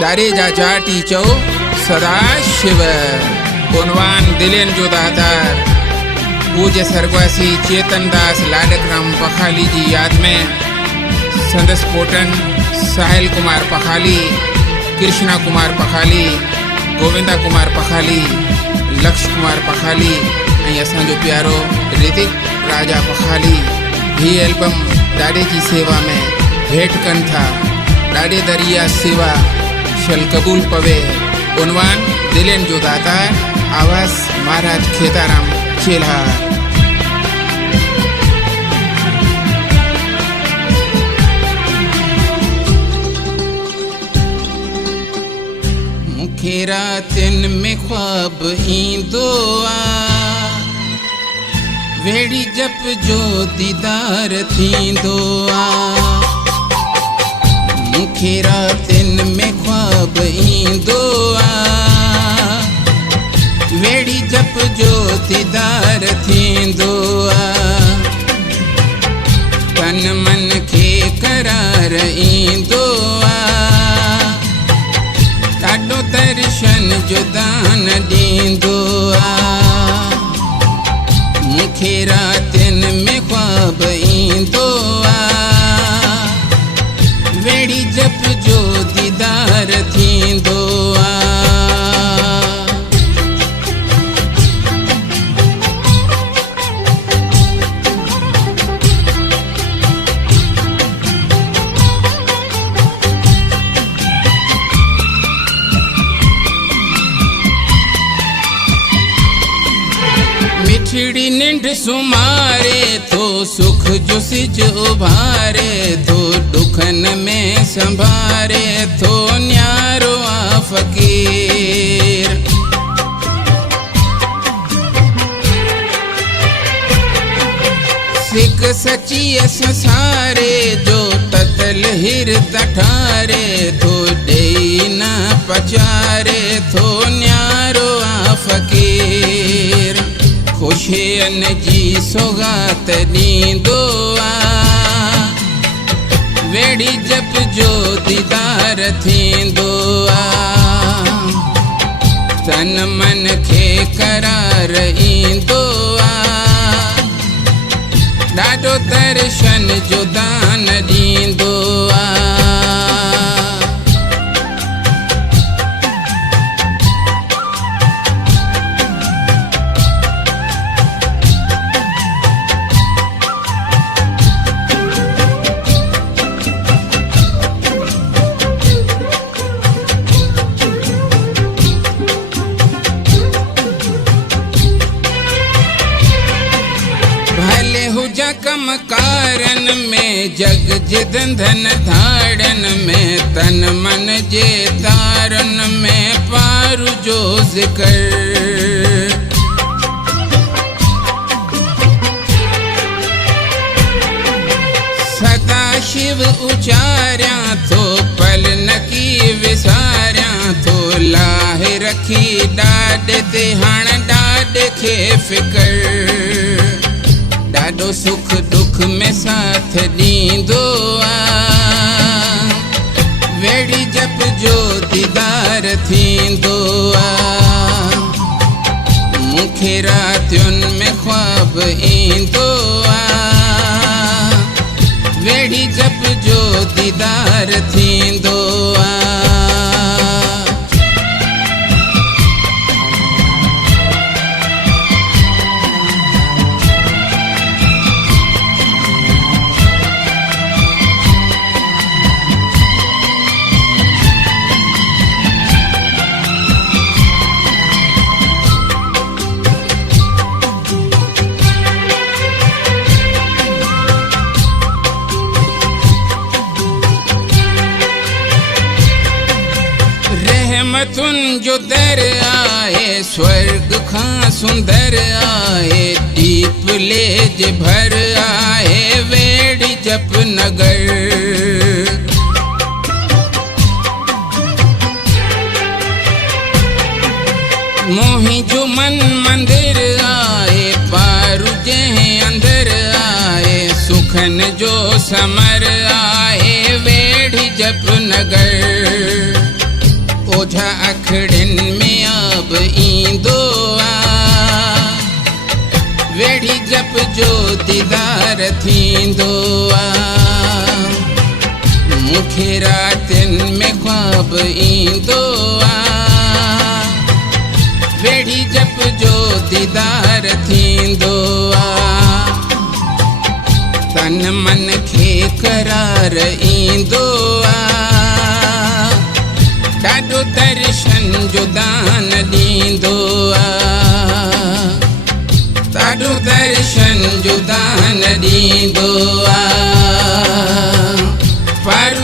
दारे जा जाटी चौ सदा शिव पुनवान दिलेन जो दातार पूज्य स्वर्गवासी चेतन दास लाडकराम पखाली जी याद में संदस पोटन साहिल कुमार पखाली, कृष्णा कुमार पखाली, गोविंदा कुमार पखाली, लक्ष्य कुमार पखाली ऐं असांजो प्यारो ऋतिक राजा पखाली ही एल्बम ॾाॾे जी सेवा में भेंट कनि था। ॾाॾे दरिया सेवा शल कबूल पवे। उनवान दिलेन जो दातार, आवाज़ महाराज खेताराम चेल्हार। मूंखे रातिन में ख्वाब ईंदो आ, वेड़ी जप जो दीदार थींदो आ। मूंखे रातिन में ख्वाब ईंदो आ, वेड़ी जप जो दीदार थींदो आ। तन मन खे करार ईंदो आ, ॾाढो दर्शन जो दान ॾींदो आ। मूंखे रातिन में ख्वाब ईंदो आ, वेड़ी जप जो दीदार थींदो आ। मिठड़ी निंड सुमारे तो सुख जो सिज उभारे तो दुखन में संभारे तो न्यारो आ फकीर। सिक सची संसारे जो ततल हिर तठारे तो डेई न पचारे तो न्यारो आ फकीर। खुशियन जी सौगात ॾींदो आ, वेड़ी जप जो दीदार थींदो आ। तन मन खे करार ईंदो आ, ॾाढो दर्शन जो दान ॾींदो आ। कमकारन में जग जिदंधन धाड़न में तन मन जे तारन में पारू जो जिक्र। सदा शिव उचार्या तो पल न की विसार्या तो लाहे रखी ॾाॾे ते हाण ॾाॾे खे फिकर। ॾाढो सुख दुख में साथ ॾींदो आ, वेड़ी जप जो दीदार थींदो आ। मूंखे रातियुन में ख्वाब ईंदो आ, वेड़ी जप जो दीदार थींदो आ। रहमतुन जो दर आए, स्वर्ग खां सुंदर आए, दीप लेज भर आए, वेड़ी जप नगर। मोही जो मन मंदिर आए, पारू जह अंदर आए, सुखन जो समर आए, वेड़ी जप नगर। मुंहिंजा अखड़ियुनि में अब ईंदो आहे, वेड़ी जप जो दीदार थींदो आहे। मूंखे रातियुनि में ख्वाब ईंदो आहे, वेड़ी जप जो दीदार थींदो आहे। तन मन खे करार ईंदो आहे, ॾाढो दर्शन जो दान ॾींदो आहे, ॾाढो दर्शन जो दान ॾींदो आहे। पर